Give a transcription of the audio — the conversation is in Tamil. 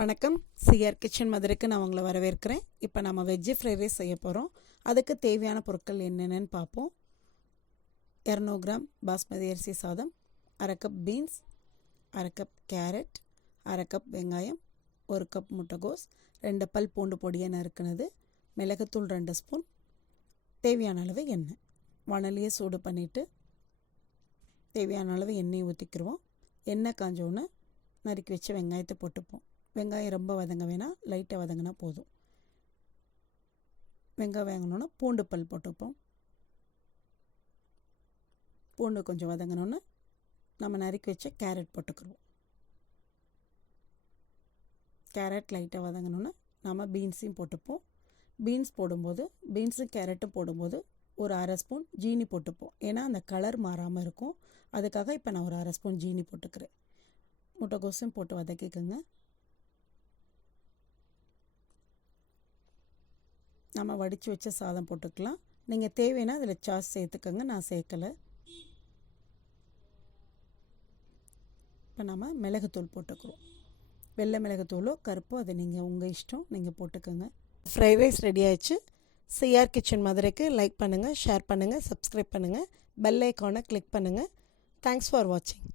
வணக்கம். சிஆர் கிச்சன் மதுரைக்கு நான் உங்களை வரவேற்கிறேன். இப்போ நம்ம வெஜ்ஜு ஃப்ரைட் ரைஸ் செய்ய போகிறோம். அதுக்கு தேவையான பொருட்கள் என்னென்னு பார்ப்போம். 200 கிராம் பாஸ்மதி அரிசி சாதம், அரை கப் பீன்ஸ், அரை கப் கேரட், அரை கப் வெங்காயம், 1 கப் முட்டைகோஸ், 2 பல் பூண்டு பொடியை நறுக்குனது, மிளகுத்தூள் 2 ஸ்பூன், தேவையான அளவு எண்ணெய். வாணலியை சூடு பண்ணிவிட்டு தேவையான அளவு எண்ணெய் ஊற்றிக்கிடுவோம். எண்ணெய் காஞ்சோன்னு நறுக்கி வச்ச வெங்காயத்தை போட்டுப்போம். வெங்காயம் ரொம்ப வதங்க வேணாம், லைட்டாக வதங்கினா போதும். வெங்காயம் வாங்கினோன்னா பூண்டு பல் போட்டுப்போம். பூண்டு கொஞ்சம் வதங்கினோன்னு நம்ம நறுக்கி வச்ச கேரட் போட்டுக்கிடுவோம். கேரட் லைட்டாக வதங்கினோன்னு நம்ம பீன்ஸையும் போட்டுப்போம். பீன்ஸும் கேரட்டும் போடும்போது ஒரு அரை ஸ்பூன் ஜீனி போட்டுப்போம். ஏன்னா அந்த கலர் மாறாமல் இருக்கும். அதுக்காக இப்போ நான் ஒரு அரை ஸ்பூன் ஜீனி போட்டுக்கிறேன். முட்டைகோஸும் போட்டு வதக்கிக்கோங்க. நம்ம வடித்து வச்ச சாதம் போட்டுக்கலாம். நீங்கள் தேவைன்னா அதில் சாஸ் சேர்த்துக்கோங்க, நான் சேர்க்கலை. இப்போ நம்ம மிளகுத்தூள் போட்டுக்கிறோம். வெள்ளை மிளகுத்தூளோ கருப்போ அதை நீங்கள் உங்கள் இஷ்டம், நீங்கள் போட்டுக்கோங்க. ஃப்ரைட் ரைஸ் ரெடி ஆயிடுச்சு. சிஆர் கிச்சன் மதுரைக்கு லைக் பண்ணுங்கள், ஷேர் பண்ணுங்கள், சப்ஸ்கிரைப் பண்ணுங்கள், பெல் ஐக்கானை கிளிக் பண்ணுங்கள். தேங்க்ஸ் ஃபார் வாட்சிங்.